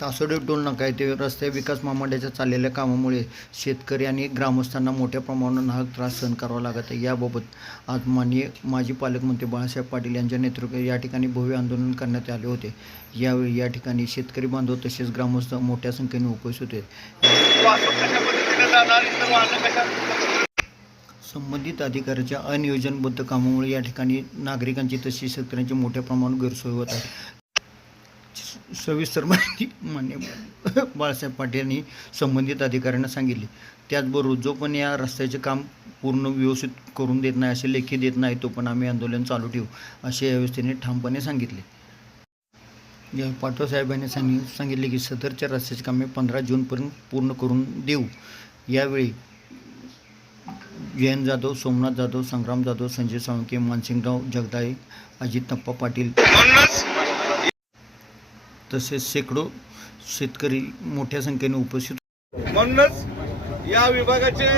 तासोडे toll नाका येथे रस्ते विकास महामंडळाच्या चाललेल्या कामामुळे शेतकरी आणि ग्रामस्थांना मोठ्या प्रमाणावर नाहक त्रास सहन करावा लागत आहे। याबाबत आज माननीय माजी पालकमंत्री बाळासाहेब पाटील यांच्या नेतृत्वात या ठिकाणी भव्य आंदोलन करण्यात आले होते। यावेळी या ठिकाणी शेतकरी बांधव तसेच ग्रामस्थ मोठ्या संख्येने उपस्थित होते। संबंधित अधिकाऱ्याच्या अनियोजनबद्ध कामामुळे या ठिकाणी नागरिकांची तसेच शेतकऱ्यांची मोठ्या प्रमाणावर गैरसोय होत आहे। सविस्तर माहिती मान्य बाळासाहेब पाटील यांनी संबंधित अधिकाऱ्यांना सांगितले। त्याचबरोबर जो पण या रस्त्याचे काम पूर्ण व्यवस्थित करून देत नाही, असे लेखी देत नाही, तो पण आम्ही आंदोलन चालू ठेवू, असे या व्यवस्थेने ठामपणे सांगितले। या पाटोळे साहेबांनी सांगितले की सदरच्या रस्त्याचे कामे 15 जूनपर्यंत पूर्ण करून देऊ। यावेळी जयंत जाधव, सोमनाथ जाधव, संग्राम जाधव, संजय साळुंखे, मानसिंगराव जगदाळे, अजितप्पा पाटील तसेच शेकडो शेतकरी मोठ्या संख्येने उपस्थित। म्हणूनच या विभागाचे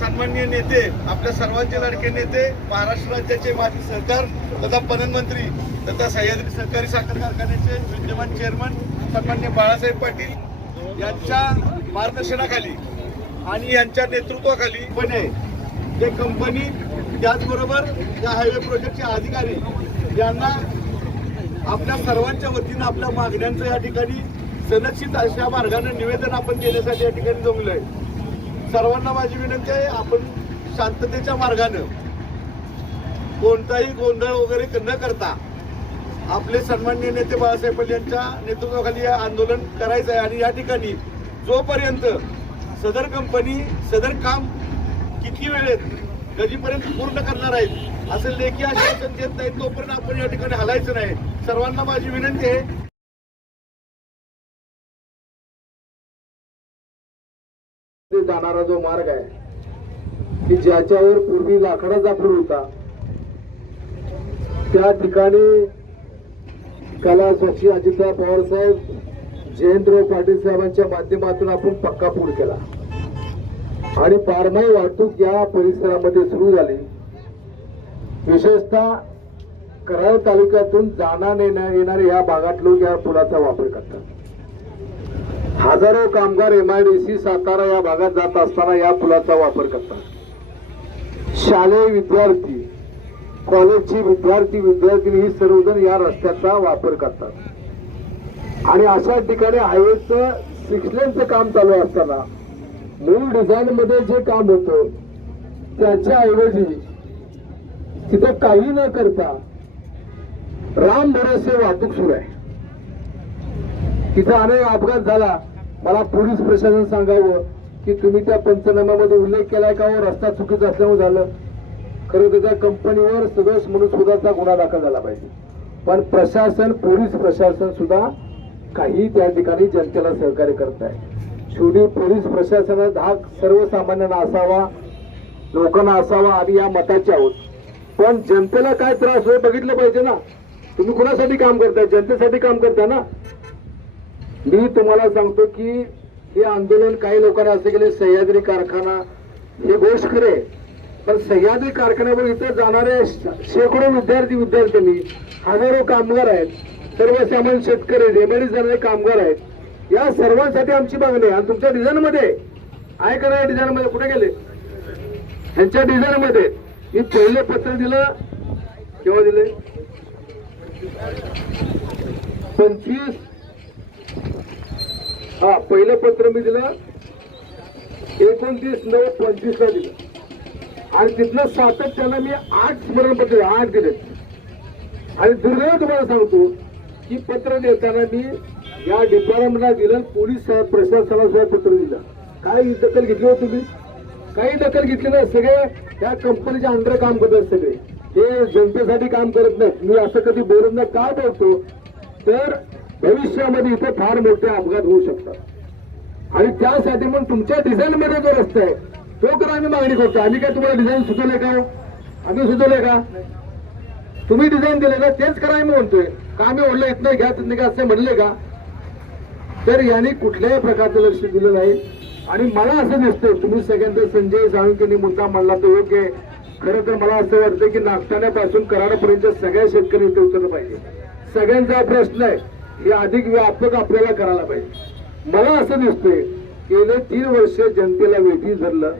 सन्माननीय नेते, आपल्या सर्वांचे लाडके नेते, महाराष्ट्र राज्याचे माजी सहकार तथा प्रधानमंत्री तथा सह्याद्री सहकारी साखर कारखान्याचे विद्यमान चेअरमन सन्माननीय बाळासाहेब पाटील यांच्या मार्गदर्शनाखाली आणि यांच्या नेतृत्वाखाली पण आहे ते कंपनी, त्याचबरोबर या हायवे प्रोजेक्टचे अधिकारी यांना आपल्या सर्वांच्या वतीनं आपल्या मागण्यांचं या ठिकाणी संरक्षित अशा मार्गाने निवेदन आपण देण्यासाठी या ठिकाणी जमलोय। सर्वांना माझी विनंती आहे, आपण शांततेच्या मार्गाने कोणताही गोंधळ वगैरे न करता आपले सन्माननीय नेते बाळासाहेब पाटील यांच्या नेतृत्वाखाली आंदोलन करायचं आहे। आणि या ठिकाणी जोपर्यंत सदर कंपनी सदर काम किती वेळेत कधीपर्यंत पूर्ण करणार आहेत असं लेखी आश्वासन देत नाही, तोपर्यंत आपण या ठिकाणी हलायचं नाही। सर्वांना माझी विनंती आहे, जाणारा जो मार्ग आहे की ज्याच्यावर पूर्वी लाकडाचा पूल होता, त्या ठिकाणी कैलासवासी अजितराव पवार साहेब, जयंतराव पाटील साहेबांच्या माध्यमातून आपण पक्का पूल केला आणि पारमाई वाहतूक या परिसरामध्ये सुरू झाली। विशेषतः कराड तालुक्यातून जाणार येणारे या भागात लोक या पुलाचा वापर करतात। हजारो कामगार MIDC सातारा या भागात जात असताना या पुलाचा वापर करतात। शालेय विद्यार्थी, कॉलेजची विद्यार्थिनी ही सर्वजण या रस्त्याचा वापर करतात। आणि अशा ठिकाणी हायवेचं 6 लेनचं काम चालू असताना मूळ डिझाईन मध्ये जे काम होतं त्याच्या ऐवजी तिथं काही न करता राम भरोसे वाहतूक सुरू आहे। तिथं अनेक अपघात झाला। मला पोलीस प्रशासन सांगावं की तुम्ही त्या पंचनाम्यामध्ये उल्लेख केलाय का रस्ता चुकीचा असल्यामुळे झालं? खरं तर त्या कंपनीवर सदोष म्हणून सुद्धा गुन्हा दाखल झाला पाहिजे, पण प्रशासन, पोलीस प्रशासन सुद्धा काही त्या ठिकाणी जनतेला सहकार्य करत आहे। शेवटी पोलीस प्रशासनाचा धाक सर्वसामान्यांना असावा, लोकांना असावा आणि या मताचे आहोत, पण जनतेला काय त्रास होईल बघितलं पाहिजे ना। तुम्ही कुणासाठी काम करताय? जनतेसाठी काम करताय ना। मी तुम्हाला सांगतो की हे आंदोलन काही लोकांना असे केले सह्याद्री कारखाना, हे गोष्ट खरे, पण सह्याद्री कारखान्यावर इथं जाणारे शेकडो विद्यार्थ्यांनी, हजारो कामगार आहेत, सर्वसामान्य शेतकरी, MIDC जाणारे कामगार आहेत, या सर्वांसाठी आमची मागणी आहे। आणि तुमच्या डिझाईन मध्ये आहे का नाही? डिझाईन मध्ये कुठे गेले? त्यांच्या डिझाईन मध्ये मी पहिलं पत्र दिलं, केव्हा दिले? 25, पहिलं पत्र मी दिलं 29/9/25 ला दिलं आणि तिथलं सातत्यानं मी 8 स्मरणपत्र 8 दिले। आणि दुर्दैव तुम्हाला सांगतो की पत्र देताना मी या डिपार्टमेंटला दिलं, पोलीस प्रशासनाला सुद्धा पत्र दिलं। काही दखल घेतली होती तुम्ही? काही दखल घेतली नाही। सगळे त्या कंपनीच्या अंडर काम करतात, सगळे हे जनतेसाठी काम करत नाहीत। मी असं कधी बोलत नाही, का बोलतो तर भविष्यामध्ये इथे फार मोठे अपघात होऊ शकतात आणि त्यासाठी मग तुमच्या डिझाईन मध्ये जो रस्ता आहे तो करा आम्ही मागणी करतो। आम्ही काय तुम्हाला डिझाईन सुचवले का? आम्ही सुचवले का? तुम्ही डिझाईन दिले का? तेच करा आम्ही म्हणतोय का? आम्ही ओढलं इथनं घ्या तिथनं घ्या असं म्हणले का? तर यांनी कुठल्याही प्रकारचं लक्ष दिलं नाही। आणि मला असं दिसतं, तुम्ही सगळ्यांचा संजय साळुंखेंनी मुद्दा मांडला तो योग्य आहे। खरं तर मला असं वाटतं की नागठाण्यापासून कराडपर्यंत सगळ्या शेतकरी इथे उतरलं पाहिजे। सगळ्यांचा प्रश्न आहे हे अधिक व्यापक आपल्याला करायला पाहिजे. मला असं दिसतंय गेले 3 वर्ष जनतेला वेठी धरलं.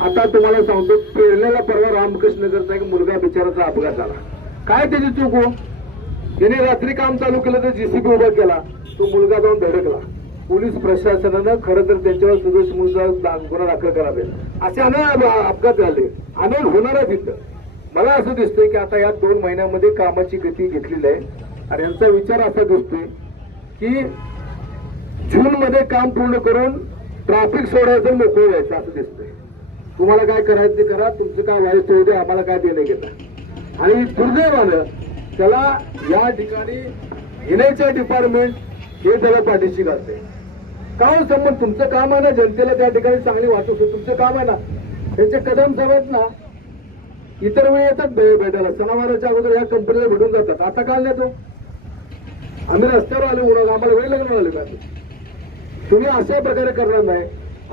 आता तुम्हाला सांगतो, पेरलेला परवा रामकृष्णगरचा एक मुलगा बिचाराचा अपघात झाला. काय त्याची चूक हो? त्याने रात्री काम चालू केलं तर जीसीबी उभा केला, तो मुलगा जाऊन धडकला. पोलीस प्रशासनानं खरं तर त्यांच्यावर सदोष गुन्हा दाखल करावे. असे अनेक अपघात झाले, अनेक होणार आहेत इथं. मला असं दिसतंय की आता या 2 महिन्यामध्ये कामाची गती घेतलेली आहे आणि यांचा विचार असा दिसतोय की जून मध्ये काम पूर्ण करून ट्रॅफिक सोडायचं, मोकळं व्हायचं असं दिसतंय. तुम्हाला काय करायचं ते करा, तुमचं काय व्हायचं होऊ दे, आम्हाला काय देणं घेतं. आणि दुर्दैवानं त्याला या ठिकाणी येण्याच्या डिपार्टमेंट हे त्याला पाठीशी घालते. काय संबंध? तुमचं काम आहे ना जनतेला त्या ठिकाणी चांगली वाहतूक, तुमचं काम आहे ना. त्यांचे कदम साहेब आहेत ना, इतर वेळी येतात भेटायला, सणावाराच्या अगोदर या कंपनीला भेटून जातात. आता काय नाही तो, आम्ही रस्त्यावर आलो म्हणून आम्हाला वेळ लागणार आले का? तुम्ही अशा प्रकारे करणार नाही.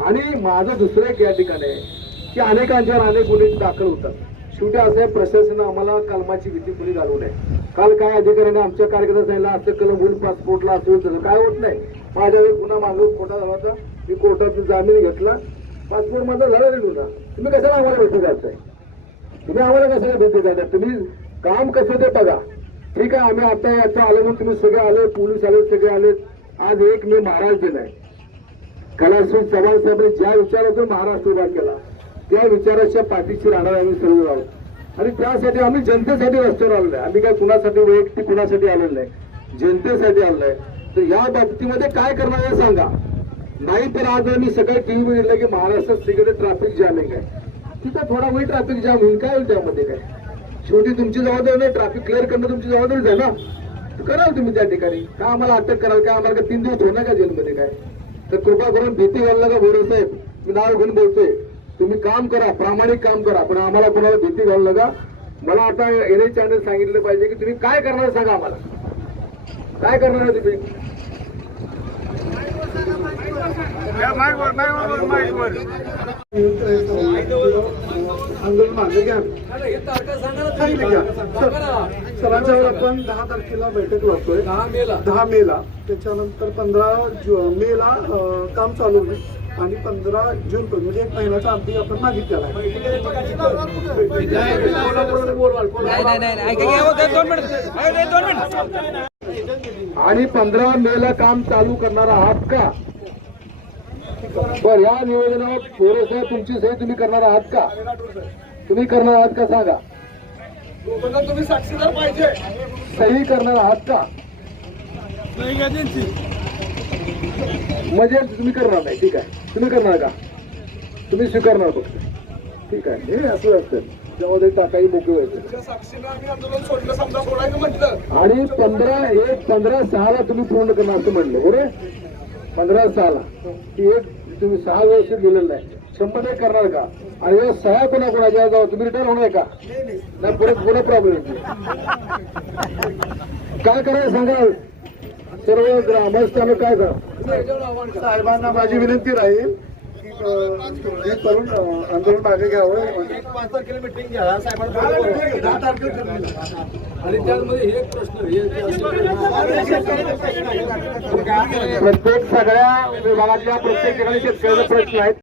आणि माझं दुसरं एक या ठिकाणी आहे की अनेकांच्यावर अनेक गुन्हे दाखल होतात. शेवटी असं आहे, प्रशासनानं आम्हाला कलमाची भीती कुणी घालू नये. काल काय अधिकाऱ्याने आमच्या कार्यकर्त्याला सांगितलं असं कलम होईल पासपोर्टला, असं तसं काय होत नाही. माझ्यावर गुन्हा मागून खोटा झाला होता, मी कोर्टात जामीन घेतला, पासपोर्ट माझा झाला नाही गुन्हा. तुम्ही कशाला आम्हाला भीती घालताय? तुम्ही आम्हाला कशाला भीती घालताय? तुम्ही काम कसं ते बघा. ठीक आहे, आम्ही आता याचं आलो म्हणून तुम्ही सगळे आले, पोलीस आले, सगळे आले. आज 1 मे महाराज दिन आहे. कलाश्री चव्हाण साहेबांनी ज्या विचारातून महाराष्ट्र उभा केला त्या विचाराच्या पाठीशी राहणार आम्ही सर्व आहोत. आणि त्यासाठी आम्ही जनतेसाठी रस्त्यावर आलेलो आहे. आम्ही काय कुणासाठी वैयक्तिक कुणासाठी आलेलो नाही, जनतेसाठी आलेलो आहे. तर या बाबतीमध्ये काय करणार आहे सांगा. नाही तर आज मी सकाळी टीव्ही बघितलं की महाराष्ट्रात सगळीकडे ट्रॅफिक जॅमिंग आहे. तिथं थोडा वेळ ट्रॅफिक जाम होईल, काय होईल त्यामध्ये? काय शेवटी तुमची जबाबदारी नाही, ट्रॅफिक क्लिअर करणं तुमची जबाबदारी आहे ना. कराल तुम्ही त्या ठिकाणी. का आम्हाला अटक कराल? काय आम्हाला 3 दिवस होणार का जेलमध्ये? काय तर कृपा करून भीती घालू नका. भोरे साहेब, मी नाव घेऊन बोलतोय, तुम्ही काम करा, प्रामाणिक काम करा, पण आम्हाला कोणाला भीती घालू नका. मला आता एनएच चॅनल सांगितलं पाहिजे की तुम्ही काय करणार सांगा आम्हाला. काय करणार आहे तुम्ही? आंदोलन मागं घ्या. सरांच्या आपण 10 तारखेला बैठक लावतोय, 10 मेला. त्याच्यानंतर 15 मेला काम चालू होईल आणि 15 जून पर्यंत म्हणजे 1 महिन्याचा अगदी आपण मागितलेला आहे. आणि 15 मेला काम चालू करणार आहात का? बर, या निवेदनावर थोडंसं तुमची सही तुम्ही करणार आहात का? तुम्ही करणार आहात का सांगा. तुम्ही साक्षीदार पाहिजे. सही करणार आहात का? म्हणजे तुम्ही करणार नाही. ठीक आहे, तुम्ही करणार का? तुम्ही स्वीकारणार फक्त. ठीक आहे, हे असं असतं. त्यामध्ये टाकाई मोकळी व्हायचं. आणि 15/6 तुम्ही पूर्ण करणार असं म्हणलं. बरोबर, 15/6 की एक तुम्ही 6 व्यवस्थित दिलेलं नाही. 100 करणार का? आणि या 6 कोणाकोणाच्या जाऊ तुम्ही रिटर्न होणार का? नाही, परत पुन्हा प्रॉब्लेम. काय करायचं सांगा सर्व ग्रामस्थांना. काय करा साहेबांना माझी विनंती राहील की हे करून आंदोलन मागे घ्यावं. 5 तारखेला मिटिंग घ्या साहेबांना, 10 तारखेला. आणि त्यामध्ये हे प्रश्न प्रत्येक सगळ्या विभागातल्या प्रत्येक ठिकाणी शेतकऱ्याचे प्रश्न आहेत.